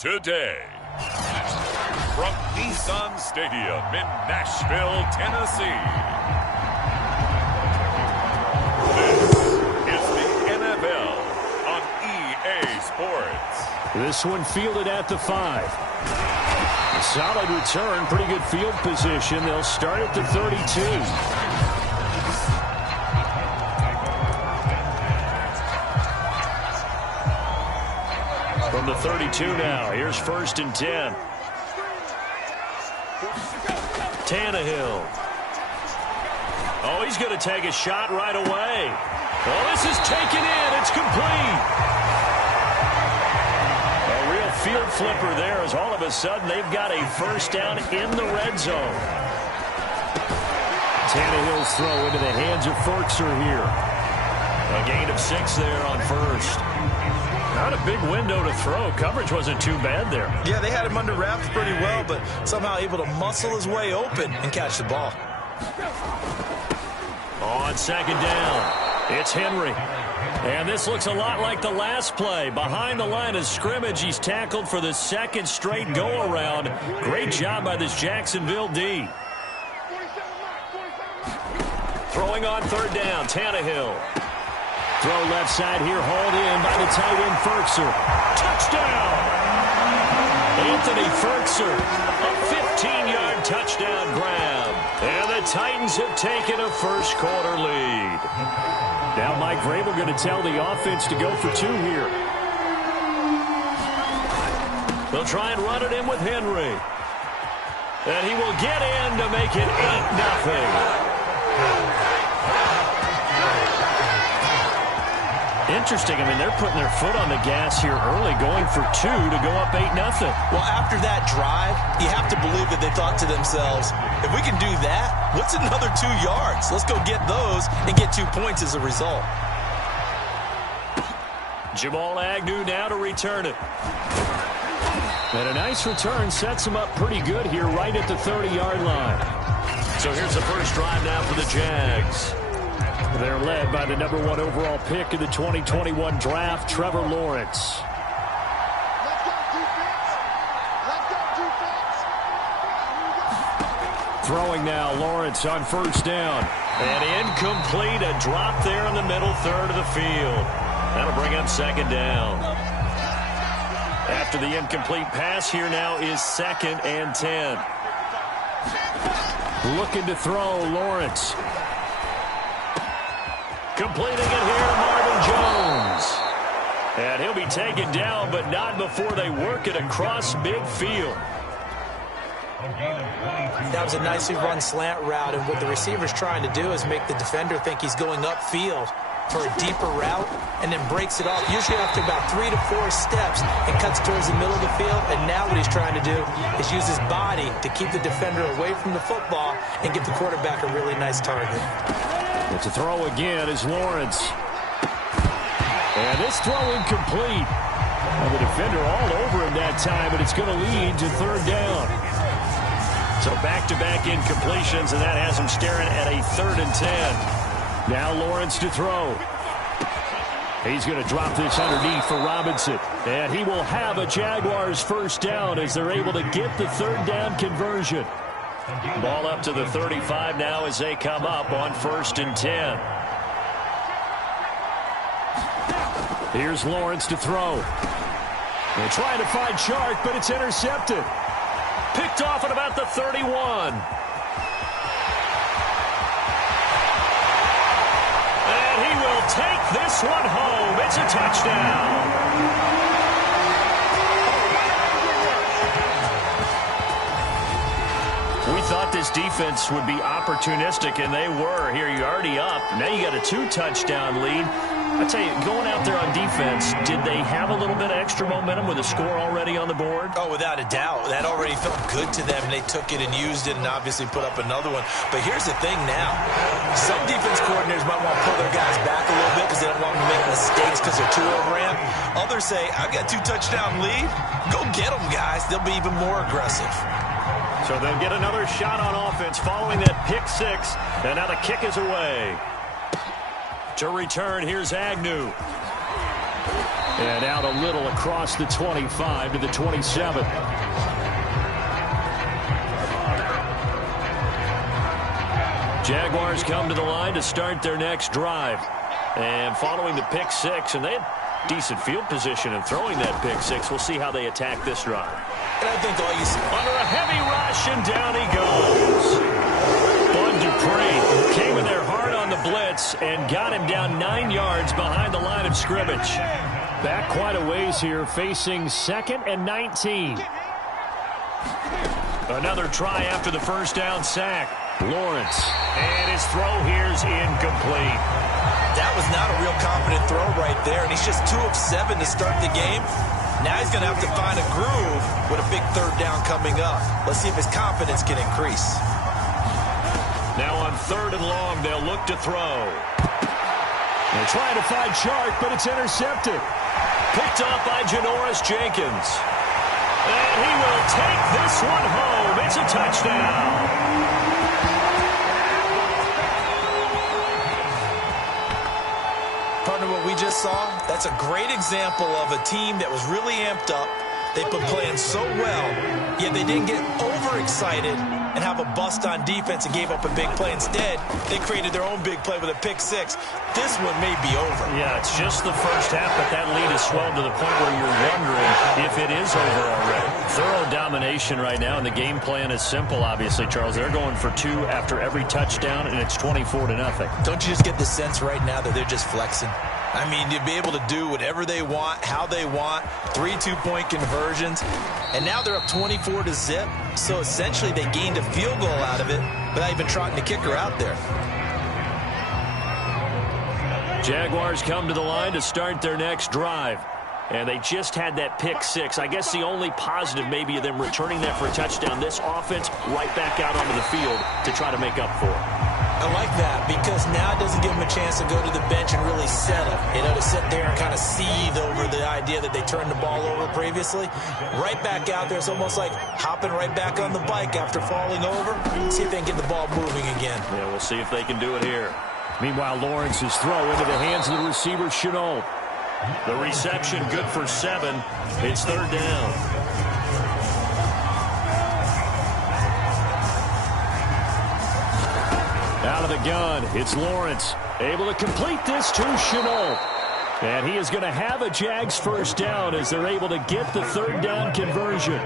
today. From Nissan Stadium in Nashville, Tennessee. This is the NFL on EA Sports. This one fielded at the 5. A solid return, pretty good field position. They'll start at the 32. From the 32 now, here's 1st and 10. Tannehill. Oh, he's going to take a shot right away. Oh, this is taken in. It's complete. A real field flipper there as all of a sudden they've got a first down in the red zone. Tannehill's throw into the hands of Ferkser here. A gain of 6 there on first. Not a big window to throw. Coverage wasn't too bad there. Yeah, they had him under wraps pretty well, but somehow able to muscle his way open and catch the ball. On 2nd down, it's Henry. And this looks a lot like the last play. Behind the line of scrimmage, he's tackled for the 2nd straight go-around. Great job by this Jacksonville D. Throwing on 3rd down, Tannehill. Throw left side here, hauled in by the tight end Ferkser. Touchdown! Anthony Ferkser, a 15-yard touchdown grab. And the Titans have taken a first-quarter lead. Now Mike Vrabel going to tell the offense to go for 2 here. They'll try and run it in with Henry. And he will get in to make it 8-0. Interesting. I mean, they're putting their foot on the gas here early, going for 2 to go up 8-0. Well, after that drive, you have to believe that they thought to themselves, if we can do that, what's another 2 yards? Let's go get those and get 2 points as a result. Jamal Agnew now to return it. And a nice return sets him up pretty good here right at the 30-yard line. So here's the first drive now for the Jags. They're led by the #1 overall pick in the 2021 draft, Trevor Lawrence. Throwing now, Lawrence on 1st down. And incomplete, a drop there in the middle third of the field. That'll bring up 2nd down. After the incomplete pass, here now is 2nd and 10. Looking to throw, Lawrence. Completing it here to Marvin Jones. And he'll be taken down, but not before they work it across midfield. That was a nicely run slant route, and what the receiver's trying to do is make the defender think he's going upfield for a deeper route, and then breaks it off, usually after about 3 to 4 steps, and cuts towards the middle of the field. And now what he's trying to do is use his body to keep the defender away from the football and give the quarterback a really nice target. But to throw again is Lawrence. And this throw incomplete. And the defender all over him that time, but it's going to lead to 3rd down. So back-to-back incompletions, and that has him staring at a 3rd and 10. Now Lawrence to throw. He's going to drop this underneath for Robinson. And he will have a Jaguars first down as they're able to get the 3rd down conversion. Ball up to the 35 now as they come up on 1st and 10. Here's Lawrence to throw. They're trying to find Chark, but it's intercepted. Picked off at about the 31. And he will take this one home. It's a touchdown. We thought this defense would be opportunistic, and they were. Here, you're already up. Now you got a 2-touchdown lead. I tell you, going out there on defense, did they have a little bit of extra momentum with a score already on the board? Oh, without a doubt. That already felt good to them. They took it and used it and obviously put up another one. But here's the thing now. Some defense coordinators might want to pull their guys back a little bit because they don't want them to make mistakes because they're too overramped. Others say, I've got 2-touchdown lead. Go get them, guys. They'll be even more aggressive. So they'll get another shot on offense following that pick 6. And now the kick is away. To return, here's Agnew. And out a little across the 25 to the 27. Jaguars come to the line to start their next drive. And following the pick six, and they had decent field position in throwing that pick six. We'll see how they attack this drive. And I think all you see... Under a heavy rush, and down he goes. Bud Dupree came in there hard on the blitz and got him down 9 yards behind the line of scrimmage. Back quite a ways here, facing 2nd and 19. Another try after the first down sack. Lawrence, and his throw here's incomplete. That was not a real confident throw right there, and he's just 2 of 7 to start the game. Now he's going to have to find a groove with a big 3rd down coming up. Let's see if his confidence can increase. Now on 3rd and long, they'll look to throw. They're trying to find Chark, but it's intercepted. Picked up by Janoris Jenkins. And he will take this one home. It's a touchdown. Partner, what we just saw, that's a great example of a team that was really amped up. They've been playing so well, yet they didn't get overexcited and have a bust on defense and gave up a big play. Instead, they created their own big play with a pick six. This one may be over. Yeah, it's just the first half, but that lead has swelled to the point where you're wondering if it is over already. Thorough domination right now, and the game plan is simple, obviously, Charles. They're going for 2 after every touchdown, and it's 24-0. Don't you just get the sense right now that they're just flexing? I mean, to be able to do whatever they want, how they want, 3 2-point conversions, and now they're up 24-0. So essentially they gained a field goal out of it without even trotting the kicker out there. Jaguars come to the line to start their next drive. And they just had that pick six. I guess the only positive maybe of them returning that for a touchdown. This offense right back out onto the field to try to make up for it. I like that because now it doesn't give them a chance to go to the bench and really settle. You know, to sit there and kind of seethe over the idea that they turned the ball over previously. Right back out there. It's almost like hopping right back on the bike after falling over. See if they can get the ball moving again. Yeah, we'll see if they can do it here. Meanwhile, Lawrence's throw into the hands of the receiver, Chenault. The reception good for 7. It's 3rd down. Out of the gun, it's Lawrence. Able to complete this to Chenault. And he is going to have a Jags first down as they're able to get the 3rd down conversion.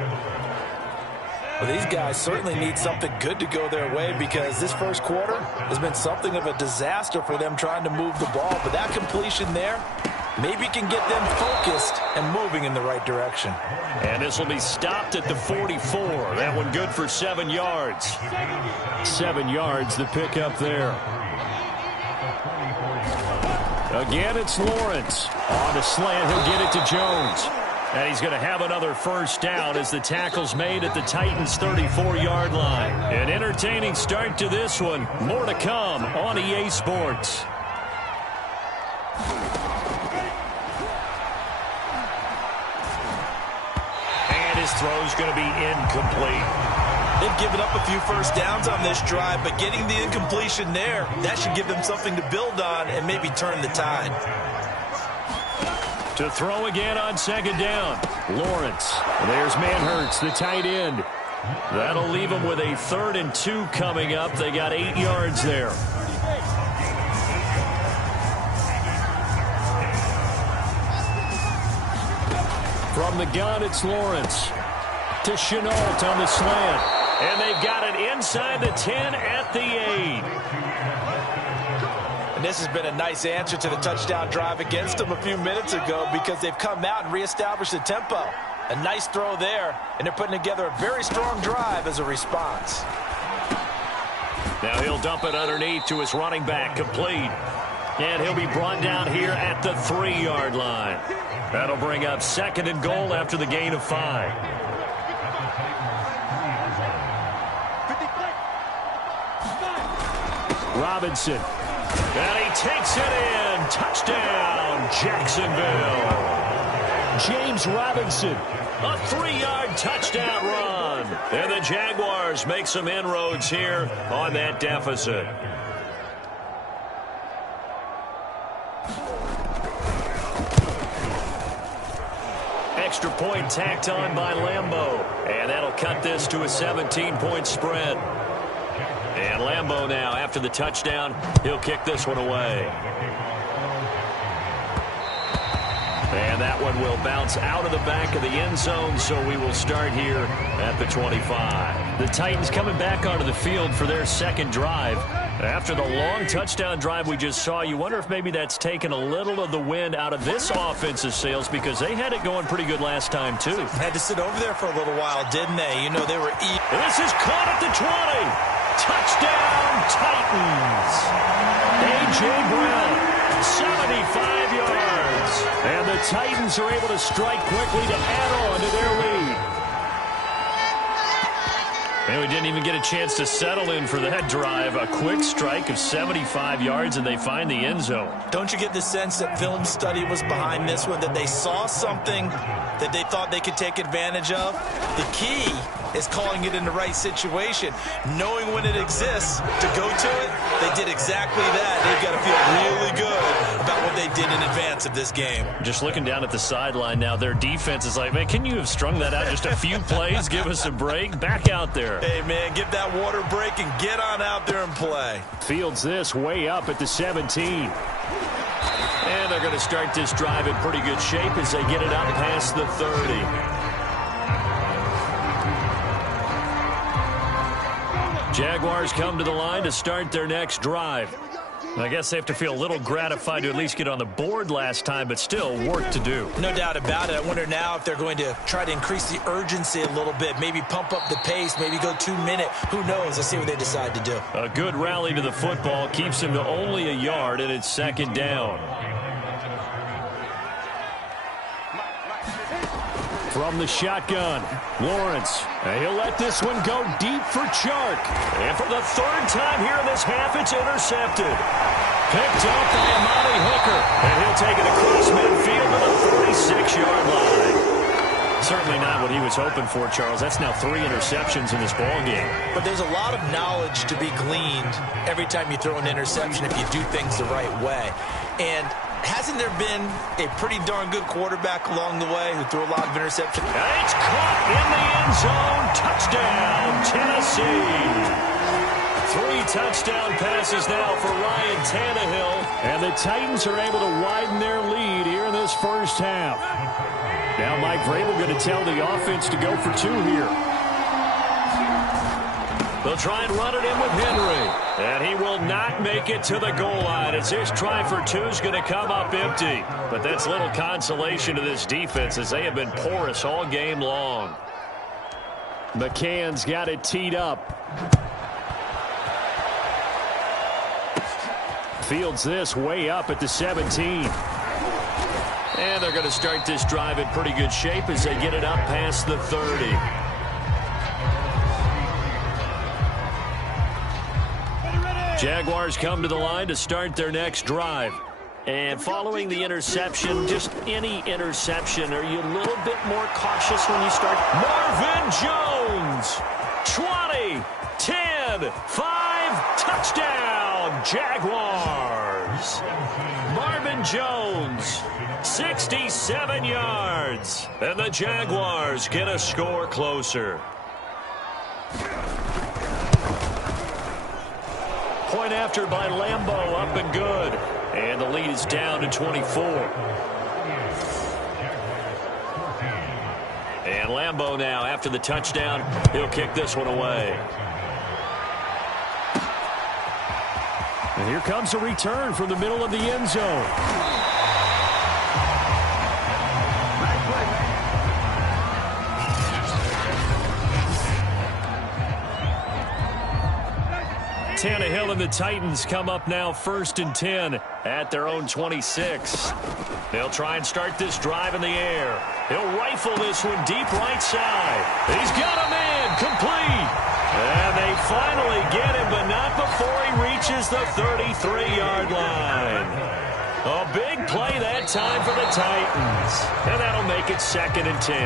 Well, these guys certainly need something good to go their way because this first quarter has been something of a disaster for them trying to move the ball. But that completion there maybe can get them focused and moving in the right direction. And this will be stopped at the 44. That one good for 7 yards. 7 yards, the pickup there. Again, it's Lawrence. On the slant, he'll get it to Jones. And he's going to have another first down as the tackle's made at the Titans' 34-yard line. An entertaining start to this one. More to come on EA Sports. And his throw's going to be incomplete. They've given up a few first downs on this drive, but getting the incompletion there, that should give them something to build on and maybe turn the tide. To throw again on 2nd down. Lawrence. There's Manhertz, the tight end. That'll leave them with a 3rd and 2 coming up. They got 8 yards there. From the gun, it's Lawrence. To Chenault on the slant. And they've got it inside the 10 at the 8. This has been a nice answer to the touchdown drive against them a few minutes ago because they've come out and reestablished the tempo. A nice throw there, and they're putting together a very strong drive as a response. Now he'll dump it underneath to his running back, complete. And he'll be brought down here at the 3-yard line. That'll bring up 2nd and goal after the gain of 5. Robinson. And he takes it in. Touchdown, Jacksonville. James Robinson, a 3-yard touchdown run. And the Jaguars make some inroads here on that deficit. extra point tacked on by Lambeau. And that'll cut this to a 17-point spread. And Lambeau now, after the touchdown, he'll kick this one away. And that one will bounce out of the back of the end zone, so we will start here at the 25. The Titans coming back onto the field for their second drive. After the long touchdown drive we just saw, you wonder if maybe that's taken a little of the wind out of this offensive sails, because they had it going pretty good last time, too. Had to sit over there for a little while, didn't they? You know, they were eating. This is caught at the 20. Touchdown, Titans. A.J. Brown, 75 yards. And the Titans are able to strike quickly to add on to their lead. And we didn't even get a chance to settle in for that drive. A quick strike of 75 yards, and they find the end zone. Don't you get the sense that film study was behind this one, that they saw something that they thought they could take advantage of? The key is calling it in the right situation, knowing when it exists to go to it. They did exactly that. They've got to feel really good about what they did in advance of this game. Just looking down at the sideline now, their defense is like, man, can you have strung that out just a few plays? Give us a break. Back out there. Hey, man, get that water break and get on out there and play. Fields this way up at the 17. And they're going to start this drive in pretty good shape as they get it up past the 30. Jaguars come to the line to start their next drive. I guess they have to feel a little gratified to at least get on the board last time, but still work to do. No doubt about it. I wonder now if they're going to try to increase the urgency a little bit, maybe pump up the pace, maybe go 2 minute. Who knows? Let's see what they decide to do. A good rally to the football keeps them to only a yard, and it's second down. From the shotgun, Lawrence. He'll let this one go deep for Chark. And for the third time here in this half, it's intercepted. Picked up by Amani Hooker. And he'll take it across midfield to the 36-yard line. Certainly not what he was hoping for, Charles. That's now 3 interceptions in this ballgame. But there's a lot of knowledge to be gleaned every time you throw an interception if you do things the right way. And hasn't there been a pretty darn good quarterback along the way who threw a lot of interceptions? It's caught in the end zone. Touchdown, Tennessee. 3 touchdown passes now for Ryan Tannehill. And the Titans are able to widen their lead here in this first half. Now Mike Vrabel going to tell the offense to go for 2 here. They'll try and run it in with Henry. And he will not make it to the goal line as his try for 2 is going to come up empty. But that's little consolation to this defense as they have been porous all game long. McCann's got it teed up. Fields this way up at the 17. And they're going to start this drive in pretty good shape as they get it up past the 30. Jaguars come to the line to start their next drive. And following the interception, just any interception, are you a little bit more cautious when you start? Marvin Jones, 20, 10, 5, touchdown, Jaguars. Marvin Jones, 67 yards. And the Jaguars get a score closer. Point after by Lambeau, up and good. And the lead is down to 24. And Lambeau now, after the touchdown, he'll kick this one away. And here comes a return from the middle of the end zone. Tannehill and the Titans come up now 1st and 10 at their own 26. They'll try and start this drive in the air. He'll rifle this one deep right side. He's got a man complete. And they finally get him, but not before he reaches the 33-yard line. A big play that time for the Titans. And that'll make it 2nd and 10.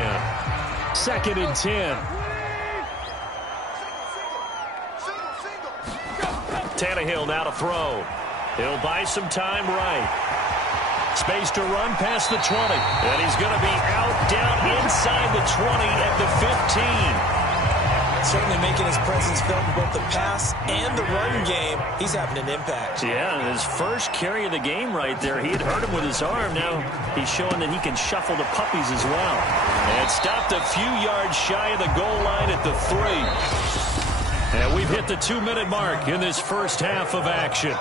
2nd and 10. Tannehill now to throw. He'll buy some time right. Space to run past the 20. And he's going to be out down inside the 20 at the 15. Certainly making his presence felt in both the pass and the run game. He's having an impact. Yeah, his first carry of the game right there. He had hurt him with his arm. Now he's showing that he can shuffle the puppies as well. And stopped a few yards shy of the goal line at the 3. And we've hit the 2-minute mark in this first half of action.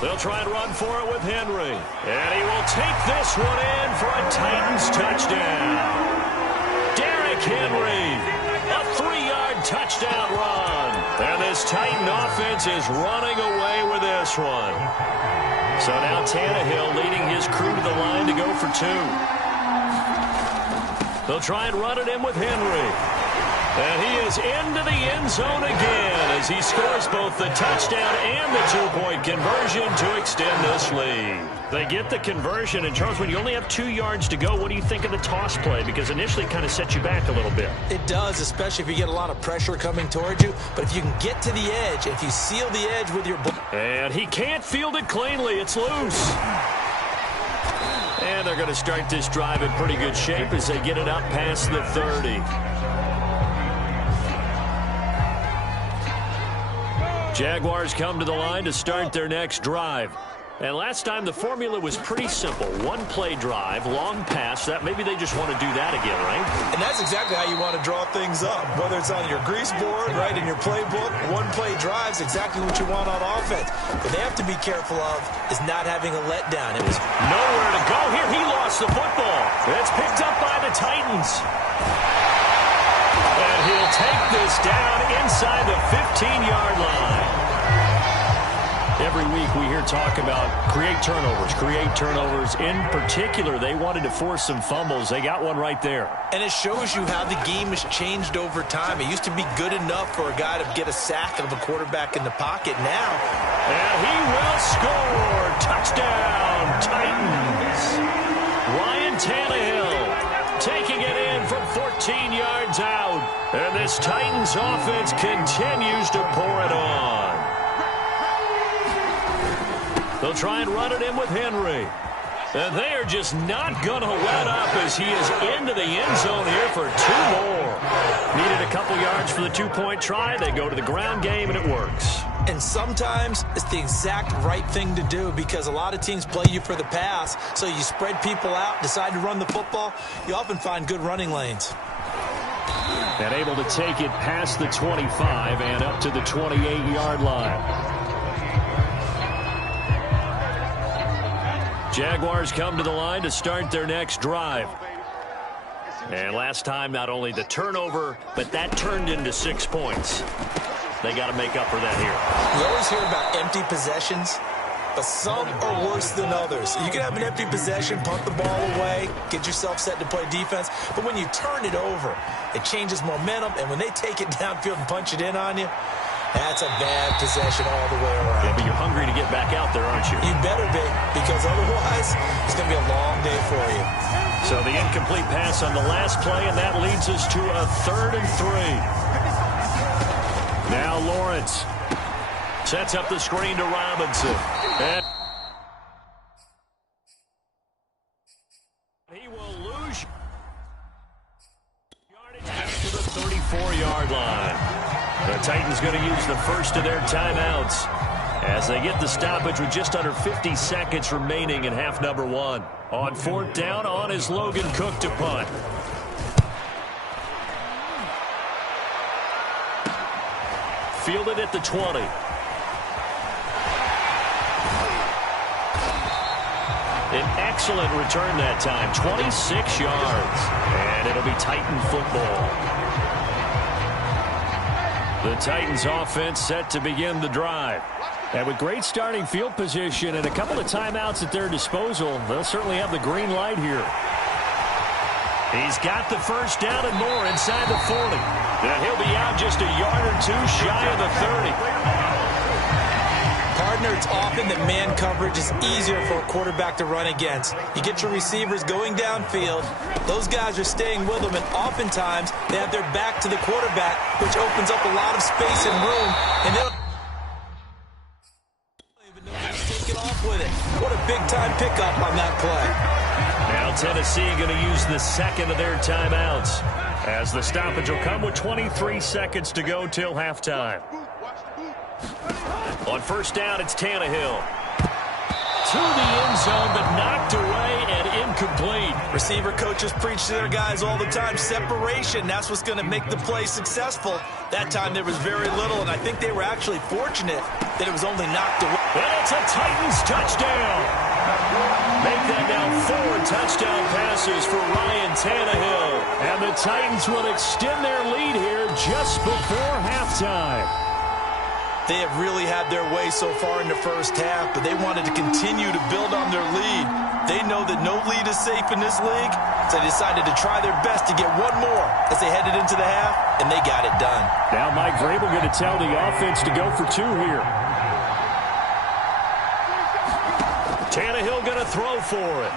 They'll try and run for it with Henry. And he will take this one in for a Titans touchdown. Derrick Henry, a 3-yard touchdown run. And this Titan offense is running away with this one. So now Tannehill leading his crew to the line to go for 2. They'll try and run it in with Henry. And he is into the end zone again as he scores both the touchdown and the 2-point conversion to extend this lead. They get the conversion, and Charles, when you only have 2 yards to go, what do you think of the toss play? Because initially it kind of sets you back a little bit. It does, especially if you get a lot of pressure coming towards you. But if you can get to the edge, if you seal the edge with your ball. And he can't field it cleanly. It's loose. And they're going to start this drive in pretty good shape as they get it up past the 30. Jaguars come to the line to start their next drive. And last time the formula was pretty simple. 1-play drive, long pass. That maybe they just want to do that again, right? And that's exactly how you want to draw things up. Whether it's on your grease board, right, in your playbook, 1-play drive's exactly what you want on offense. What they have to be careful of is not having a letdown. It was nowhere to go here. He lost the football. It's picked up by the Titans. And he'll take this down inside the 15-yard line. Every week we hear talk about create turnovers. In particular, they wanted to force some fumbles. They got one right there. And it shows you how the game has changed over time. It used to be good enough for a guy to get a sack of a quarterback in the pocket. Now, and he will score. Touchdown, Titans. Ryan Tannehill taking it in from 14 yards out. And this Titans offense continues to pour it on. They'll try and run it in with Henry. And they are just not going to let up as he is into the end zone here for 2 more. Needed a couple yards for the 2-point try. They go to the ground game, and it works. And sometimes it's the exact right thing to do because a lot of teams play you for the pass. So you spread people out, decide to run the football. You often find good running lanes. And able to take it past the 25 and up to the 28-yard line. Jaguars come to the line to start their next drive. And last time, not only the turnover, but that turned into 6 points. They got to make up for that here. We always hear about empty possessions, but some are worse than others. You can have an empty possession, punt the ball away, get yourself set to play defense, but when you turn it over, it changes momentum, and when they take it downfield and punch it in on you, that's a bad possession all the way around. Yeah, but you're hungry to get back out there, aren't you? You better be, because otherwise it's going to be a long day for you. So the incomplete pass on the last play, and that leads us to a 3rd and 3. Now Lawrence sets up the screen to Robinson. And he will lose yardage to the 34-yard line. The Titans going to use the first of their timeouts as they get the stoppage with just under 50 seconds remaining in half number 1. On 4th down, on is Logan Cook to punt. Fielded at the 20. An excellent return that time, 26 yards. And it'll be Titan football. The Titans offense set to begin the drive. And with great starting field position and a couple of timeouts at their disposal, they'll certainly have the green light here. He's got the first down and more inside the 40. And he'll be out just a yard or 2 shy of the 30. Partner, It's often that man coverage is easier for a quarterback to run against. You get your receivers going downfield. Those guys are staying with them, and oftentimes they have their back to the quarterback, which opens up a lot of space and room, and they'll even know he's taking off with it. What a big-time pickup on that play. Now Tennessee going to use the second of their timeouts, as the stoppage will come with 23 seconds to go till halftime. On first down, it's Tannehill. To the end zone, but knocked away and incomplete. Receiver coaches preach to their guys all the time. Separation, that's what's going to make the play successful. That time there was very little, and I think they were actually fortunate that it was only knocked away. And it's a Titans touchdown. Make that now 4 touchdown passes for Ryan Tannehill. And the Titans will extend their lead here just before halftime. They have really had their way so far in the first half, but they wanted to continue to build on their lead. They know that no lead is safe in this league, so they decided to try their best to get one more as they headed into the half, and they got it done. Now Mike Vrabel going to tell the offense to go for 2 here. Tannehill going to throw for it.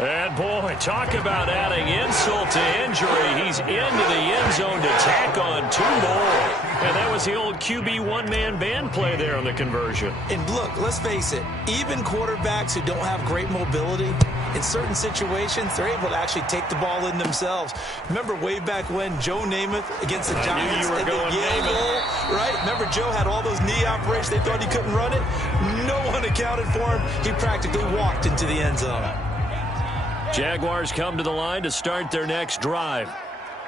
And, boy, talk about adding insult to injury. He's into the end zone to tack on 2 more. And that was the old QB one-man band play there on the conversion. And look, let's face it, even quarterbacks who don't have great mobility, in certain situations, they're able to actually take the ball in themselves. Remember way back when Joe Namath against the Giants at the Yale Bowl, right? Remember Joe had all those knee operations. They thought he couldn't run it. No one accounted for him. He practically walked into the end zone. Jaguars come to the line to start their next drive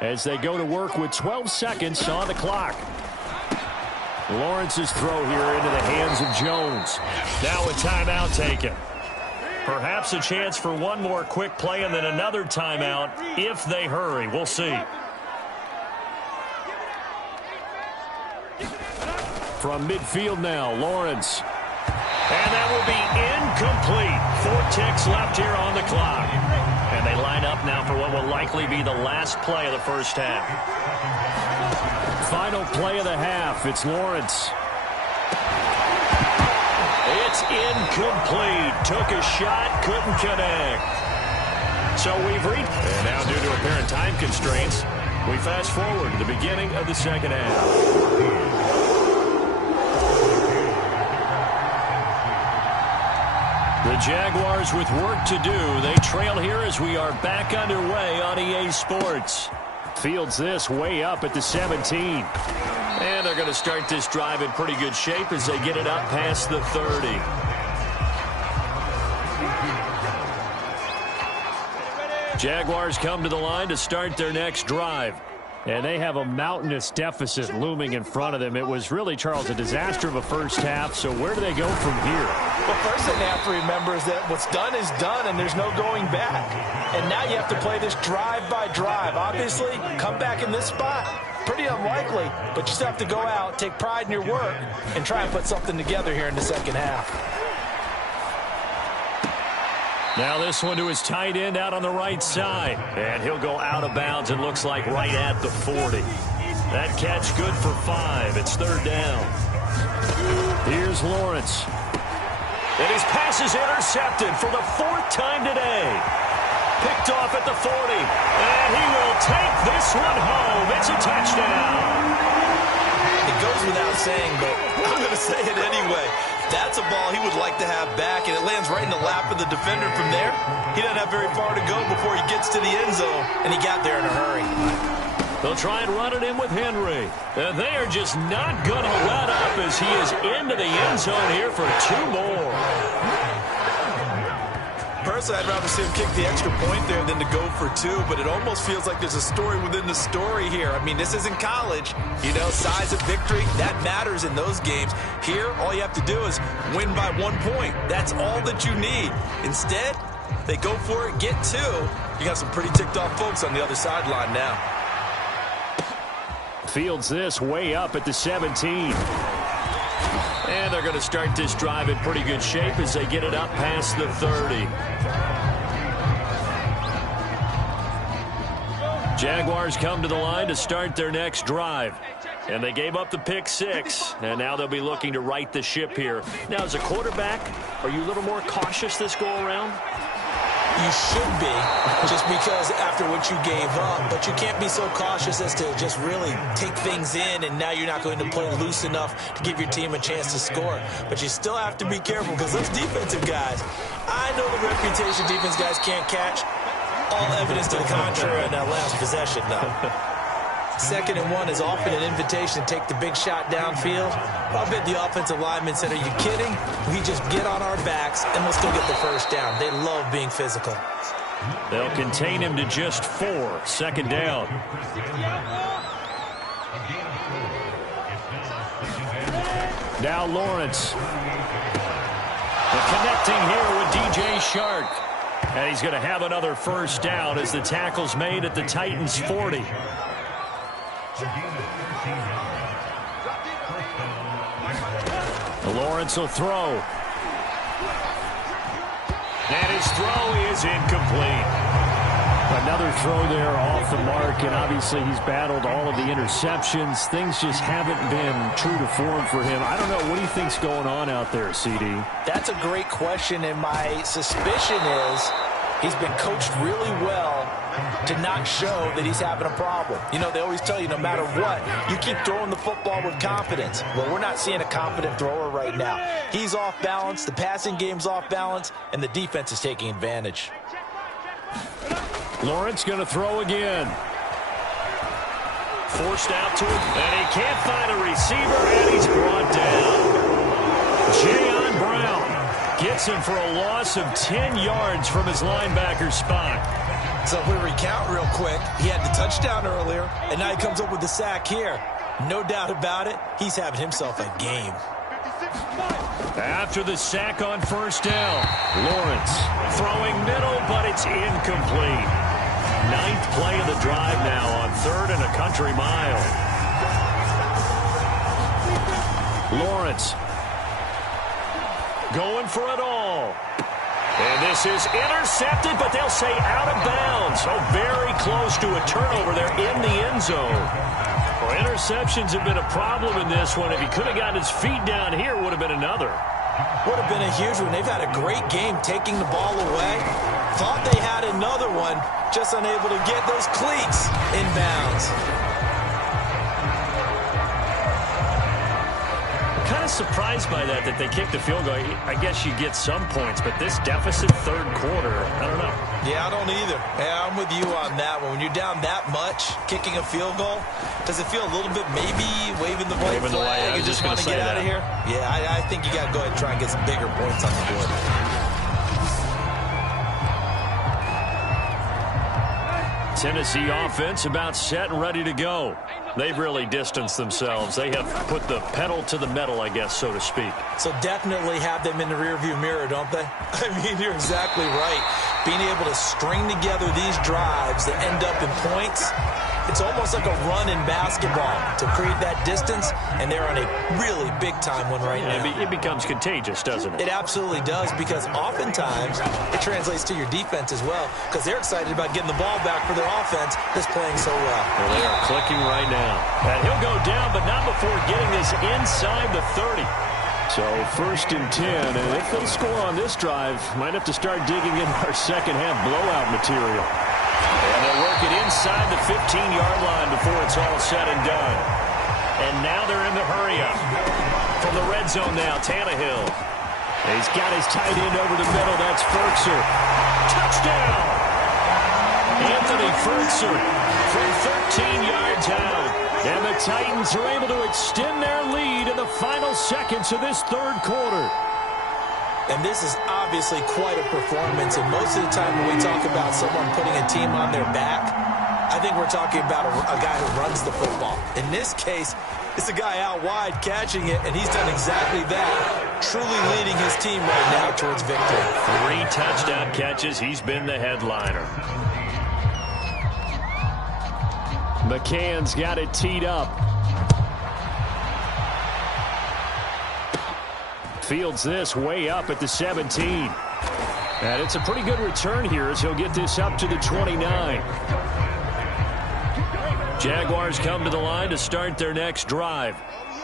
as they go to work with 12 seconds on the clock. Lawrence's throw here into the hands of Jones. Now a timeout taken. Perhaps a chance for one more quick play and then another timeout if they hurry. We'll see. From midfield now, Lawrence. And that will be incomplete. 4 ticks left here on the clock. And they line up now for what will likely be the last play of the first half. Final play of the half. It's Lawrence. It's incomplete. Took a shot, couldn't connect. So we've reached. And now due to apparent time constraints, we fast forward to the beginning of the second half. The Jaguars with work to do. They trail here as we are back underway on EA Sports. Fields this way up at the 17. And they're going to start this drive in pretty good shape as they get it up past the 30. Jaguars come to the line to start their next drive. And they have a mountainous deficit looming in front of them. It was really, Charles, a disaster of a first half. So where do they go from here? Well, first thing they have to remember is that what's done is done, and there's no going back. And now you have to play this drive by drive. Obviously, come back in this spot, pretty unlikely. But you still have to go out, take pride in your work, and try and put something together here in the second half. Now this one to his tight end out on the right side. And he'll go out of bounds and looks like right at the 40. That catch good for 5. It's third down. Here's Lawrence. And his pass is intercepted for the 4th time today. Picked off at the 40. And he will take this one home. It's a touchdown. It goes without saying, but I'm going to say it anyway. That's a ball he would like to have back, and it lands right in the lap of the defender from there. He doesn't have very far to go before he gets to the end zone, and he got there in a hurry. They'll try and run it in with Henry. And they are just not going to let up as he is into the end zone here for 2 more. Personally, I'd rather see him kick the extra point there than to go for 2, but it almost feels like there's a story within the story here. I mean, this isn't college. You know, size of victory, that matters in those games. Here, all you have to do is win by 1 point. That's all that you need. Instead, they go for it, get 2. You got some pretty ticked off folks on the other sideline now. Fields this way up at the 17. And they're going to start this drive in pretty good shape as they get it up past the 30. Jaguars come to the line to start their next drive. And they gave up the pick 6, and now they'll be looking to right the ship here. Now, as a quarterback, are you a little more cautious this go-around? You should be, just because after what you gave up, but you can't be so cautious as to just really take things in, and now you're not going to play loose enough to give your team a chance to score. But you still have to be careful, because those defensive guys, I know the reputation defense guys can't catch. All evidence to the contrary on that last possession, though. 2nd and 1 is often an invitation to take the big shot downfield. I'll bet the offensive lineman said, are you kidding? We just get on our backs and we'll still get the first down. They love being physical. They'll contain him to just 4. 2nd down. Now Lawrence. Connecting here with DJ Shark. And he's going to have another first down as the tackle's made at the Titans' 40. Lawrence will throw. And his throw is incomplete. Another throw there off the mark, and obviously he's battled all of the interceptions. Things just haven't been true to form for him. I don't know. What do you think's going on out there, CD? That's a great question, and my suspicion is he's been coached really well to not show that he's having a problem. You know, they always tell you no matter what, you keep throwing the football with confidence. Well, we're not seeing a confident thrower right now. He's off balance, the passing game's off balance, and the defense is taking advantage. Lawrence going to throw again. Forced out to him, and he can't find a receiver, and he's brought down. Jayon Brown gets him for a loss of 10 yards from his linebacker spot. So if we recount real quick, he had the touchdown earlier, and now he comes up with the sack here. No doubt about it, he's having himself a game. After the sack on first down, Lawrence throwing middle, but it's incomplete. 9th play of the drive now on 3rd and a country mile. Lawrence going for it all. And this is intercepted, but they'll say out of bounds. Oh, very close to a turnover there in the end zone. Well, interceptions have been a problem in this one. If he could have gotten his feet down here, would have been another. Would have been a huge one. They've had a great game taking the ball away. Thought they had another one, just unable to get those cleats in bounds. Kind of surprised by that they kicked the field goal. I guess you get some points, but this deficit 3rd quarter, I don't know. Yeah, I don't either. Yeah, I'm with you on that one. When you're down that much, kicking a field goal, does it feel a little bit maybe waving the white flag and just want to get out of here? Yeah, I think you got to go ahead and try and get some bigger points on the board. Tennessee offense about set and ready to go. They've really distanced themselves. They have put the pedal to the metal, I guess, so to speak. So definitely have them in the rearview mirror, don't they? I mean, you're exactly right. Being able to string together these drives that end up in points, it's almost like a run in basketball to create that distance, and they're on a really big-time one right now. It becomes contagious, doesn't it? It absolutely does, because oftentimes it translates to your defense as well, because they're excited about getting the ball back for their offense that's playing so well. Well, they are clicking right now. And he'll go down, but not before getting this inside the 30. So 1st and 10, and if they score on this drive, might have to start digging in our second-half blowout material. And they'll work it inside the 15-yard line before it's all said and done. And now they're in the hurry-up. From the red zone now, Tannehill. He's got his tight end over the middle. That's Ferkser. Touchdown! Anthony Ferkser from 13 yards out. And the Titans are able to extend their lead in the final seconds of this 3rd quarter. And this is obviously quite a performance. And most of the time when we talk about someone putting a team on their back, I think we're talking about a guy who runs the football. In this case, it's a guy out wide catching it, and he's done exactly that, truly leading his team right now towards victory. 3 touchdown catches. He's been the headliner. McCann's got it teed up. Fields this way up at the 17. And it's a pretty good return here as he'll get this up to the 29. Jaguars come to the line to start their next drive.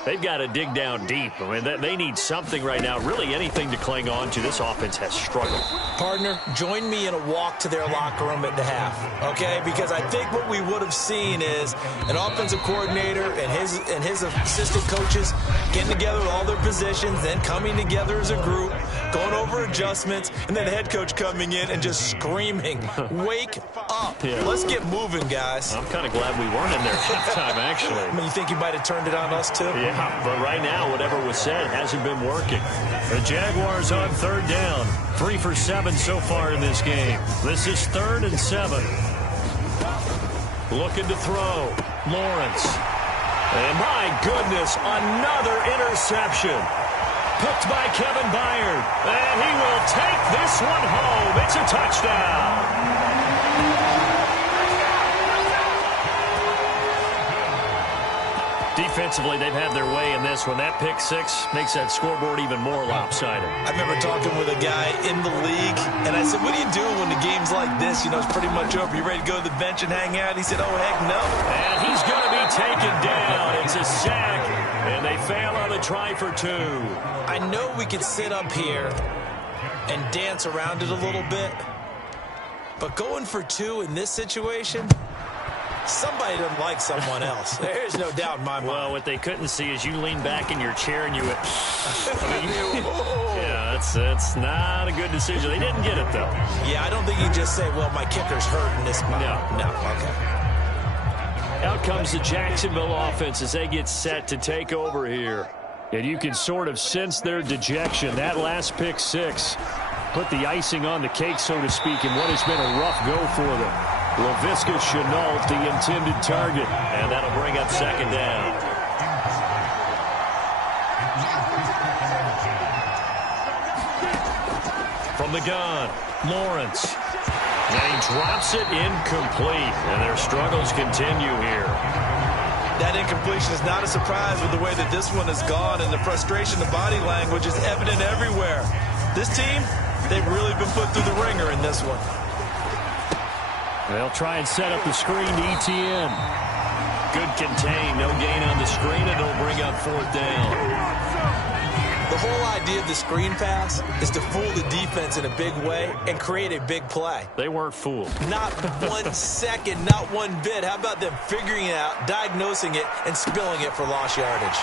They've got to dig down deep. I mean, they need something right now, really anything to cling on to. This offense has struggled. Partner, join me in a walk to their locker room at the half, okay? Because I think what we would have seen is an offensive coordinator and his assistant coaches getting together with all their positions, then coming together as a group, going over adjustments, and then the head coach coming in and just screaming, wake up. Yeah. Let's get moving, guys. I'm kind of glad we weren't in there at halftime, actually. I mean, you think you might have turned it on us, too? Yeah, but right now, whatever was said hasn't been working. The Jaguars on third down. 3 for 7 so far in this game. This is 3rd and 7. Looking to throw. Lawrence. And my goodness, another interception. Picked by Kevin Byard. And he will take this one home. It's a touchdown. Defensively, they've had their way in this one. That pick six makes that scoreboard even more lopsided. I remember talking with a guy in the league, and I said, what do you do when the game's like this? You know, it's pretty much over. You ready to go to the bench and hang out? He said, oh, heck no. And he's going to be taken down. It's a sack, and they fail on the try for 2. I know we could sit up here and dance around it a little bit, but going for 2 in this situation... Somebody doesn't like someone else. There's no doubt in my mind. Well, what they couldn't see is you lean back in your chair and you went, yeah, that's not a good decision. They didn't get it, though. Yeah, I don't think you just say, well, my kicker's hurt in this spot. No, okay. Out comes the Jacksonville offense as they get set to take over here. And you can sort of sense their dejection. That last pick six put the icing on the cake, so to speak, in what has been a rough go for them. Laviska Shenault, the intended target. And that'll bring up 2nd down. From the gun, Lawrence. And he drops it incomplete. And their struggles continue here. That incompletion is not a surprise with the way that this one has gone, and the frustration, the body language is evident everywhere. This team, they've really been put through the ringer in this one. They'll try and set up the screen to ETN. Good contain, no gain on the screen, and it'll bring up 4th down. The whole idea of the screen pass is to fool the defense in a big way and create a big play. They weren't fooled. Not 1 second, not one bit. How about them figuring it out, diagnosing it, and spilling it for lost yardage?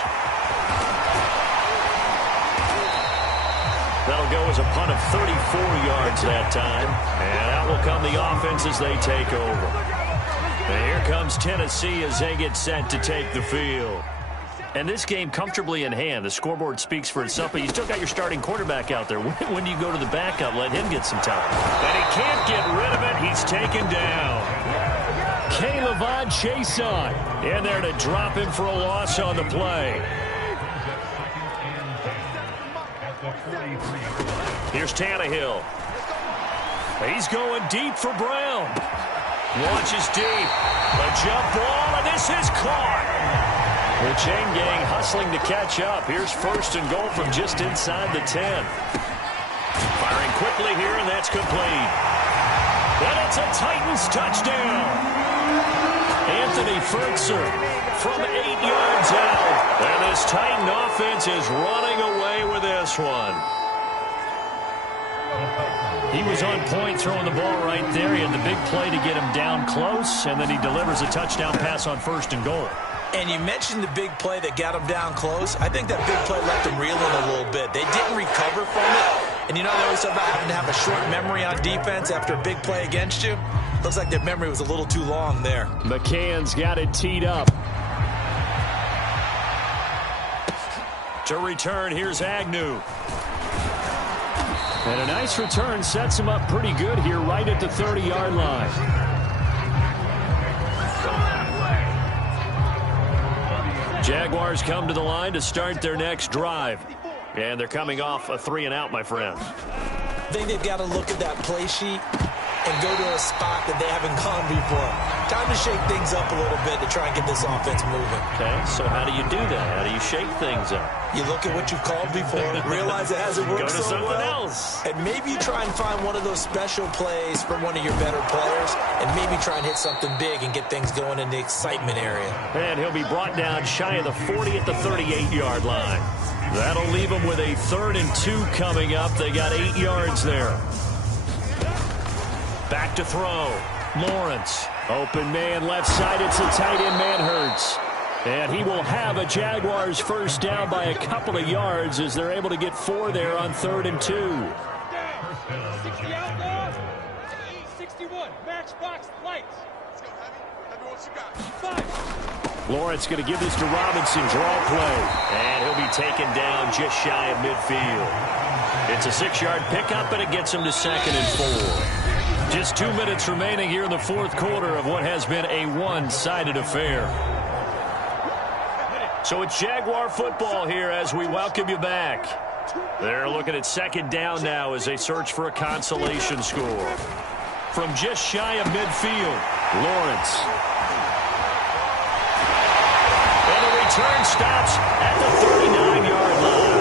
That'll go as a punt of 34 yards that time. And out will come the offense as they take over. And here comes Tennessee as they get set to take the field. And this game comfortably in hand. The scoreboard speaks for itself, but you still got your starting quarterback out there. When do you go to the backup? Let him get some time. And he can't get rid of it. He's taken down. K'Lavon Chaisson in there to drop him for a loss on the play. Here's Tannehill. He's going deep for Brown. Launches deep. A jump ball, and this is caught. The chain gang hustling to catch up. Here's 1st and goal from just inside the 10. Firing quickly here, and that's complete. And it's a Titans touchdown. Anthony Fertzer from 8 yards out. And this Titan offense is running away with this one. He was on point throwing the ball right there. He had the big play to get him down close, and then he delivers a touchdown pass on 1st and goal. And you mentioned the big play that got him down close. I think that big play left him reeling a little bit. They didn't recover from it. And you know they always talk about having to have a short memory on defense after a big play against you. Looks like their memory was a little too long there. McCann's got it teed up. To return, here's Agnew. And a nice return sets him up pretty good here right at the 30-yard line. Jaguars come to the line to start their next drive. And they're coming off a 3-and-out, my friend. I think they've got to look at that play sheet and go to a spot that they haven't gone before. Time to shake things up a little bit to try and get this offense moving. Okay, so how do you do that? How do you shake things up? You look at what you've called before, realize it hasn't worked so well. Go to something else. And maybe you try and find one of those special plays from one of your better players, and maybe try and hit something big and get things going in the excitement area. And he'll be brought down shy of the 40 at the 38-yard line. That'll leave them with a 3rd and 2 coming up. They got 8 yards there. Back to throw. Lawrence. Open man left side. It's a tight end, Manhertz. And he will have a Jaguars first down by a couple of yards as they're able to get 4 there on 3rd and 2. 60 out, 61. Match box lights. Let's go, Heavy what you got. 5. Lawrence going to give this to Robinson. Draw play. And he'll be taken down just shy of midfield. It's a 6-yard pickup, and it gets him to 2nd and 4. Just 2 minutes remaining here in the 4th quarter of what has been a one-sided affair. So it's Jaguar football here as we welcome you back. They're looking at 2nd down now as they search for a consolation score. From just shy of midfield, Lawrence. And the return stops at the 39-yard line.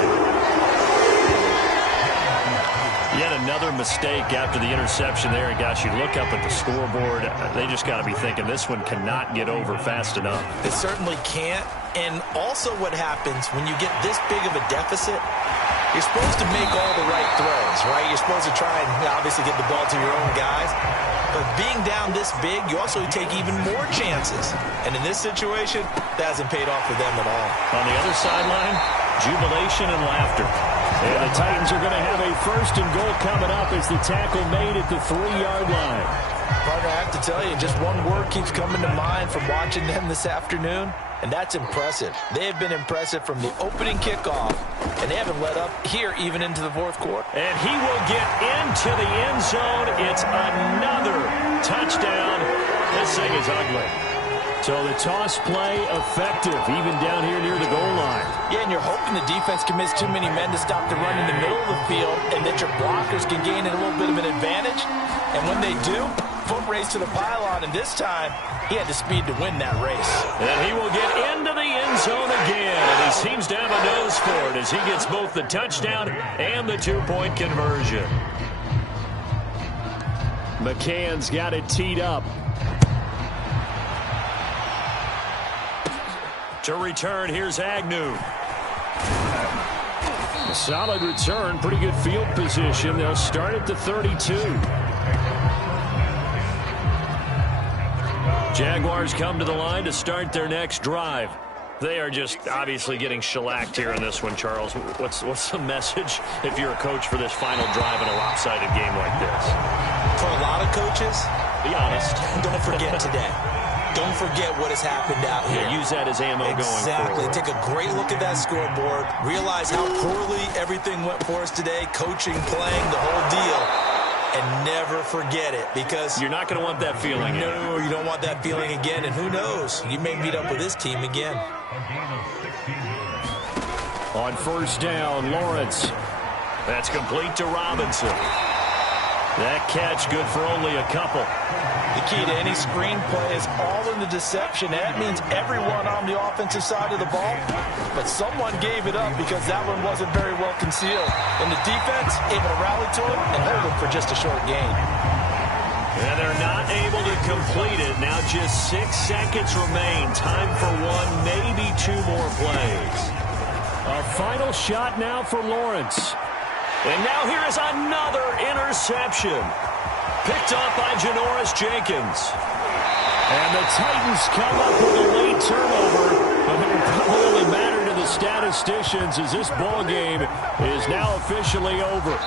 Yet another mistake after the interception there. And gosh, you look up at the scoreboard, they just got to be thinking this one cannot get over fast enough. It certainly can't. And also what happens when you get this big of a deficit, you're supposed to make all the right throws, right? You're supposed to try and obviously get the ball to your own guys. But being down this big, you also take even more chances. And in this situation, that hasn't paid off for them at all. On the other sideline, jubilation and laughter. And the Titans are going to have a 1st and goal coming up as the tackle made at the 3-yard line. Partner, I have to tell you, just one word keeps coming to mind from watching them this afternoon, and that's impressive. They have been impressive from the opening kickoff, and they haven't let up here even into the 4th quarter. And he will get into the end zone. It's another touchdown. This thing is ugly. So the toss play effective, even down here near the goal line. Yeah, and you're hoping the defense commits too many men to stop the run in the middle of the field and that your blockers can gain a little bit of an advantage. And when they do, foot race to the pylon, and this time he had the speed to win that race. And he will get into the end zone again, and he seems to have a nose for it as he gets both the touchdown and the 2-point conversion. McCann's got it teed up. To return, here's Agnew. A solid return, pretty good field position. They'll start at the 32. Jaguars come to the line to start their next drive. They are just obviously getting shellacked here in this one, Charles. What's the message if you're a coach for this final drive in a lopsided game like this? For a lot of coaches, be honest. Don't forget today. Don't forget what has happened out here. Yeah, use that as ammo going forward. Exactly. Take a great look at that scoreboard. Realize how poorly everything went for us today. Coaching, playing, the whole deal. And never forget it, because you're not going to want that feeling. No, you don't want that feeling again. And who knows? You may meet up with this team again. On 1st down, Lawrence. That's complete to Robinson. That catch good for only a couple. The key to any screen play is all in the deception. And that means everyone on the offensive side of the ball. But someone gave it up because that one wasn't very well concealed. And the defense able to rally to it and hold it for just a short gain. And they're not able to complete it. Now just 6 seconds remain. Time for one, maybe 2 more plays. A final shot now for Lawrence. And now here is another interception. Picked up by Janoris Jenkins. And the Titans come up with a late turnover, but it will probably only matter to the statisticians as this ball game is now officially over.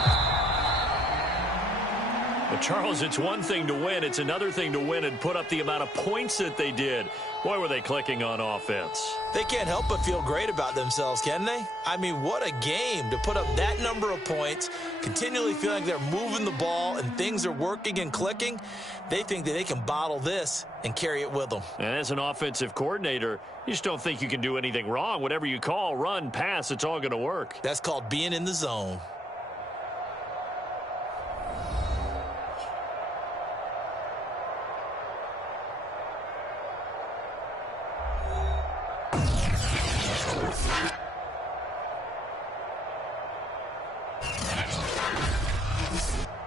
But Charles, it's one thing to win. It's another thing to win and put up the amount of points that they did. Boy, were they clicking on offense. They can't help but feel great about themselves, can they? I mean, what a game to put up that number of points, continually feeling they're moving the ball and things are working and clicking. They think that they can bottle this and carry it with them. And as an offensive coordinator, you just don't think you can do anything wrong. Whatever you call, run, pass, it's all going to work. That's called being in the zone. Defense.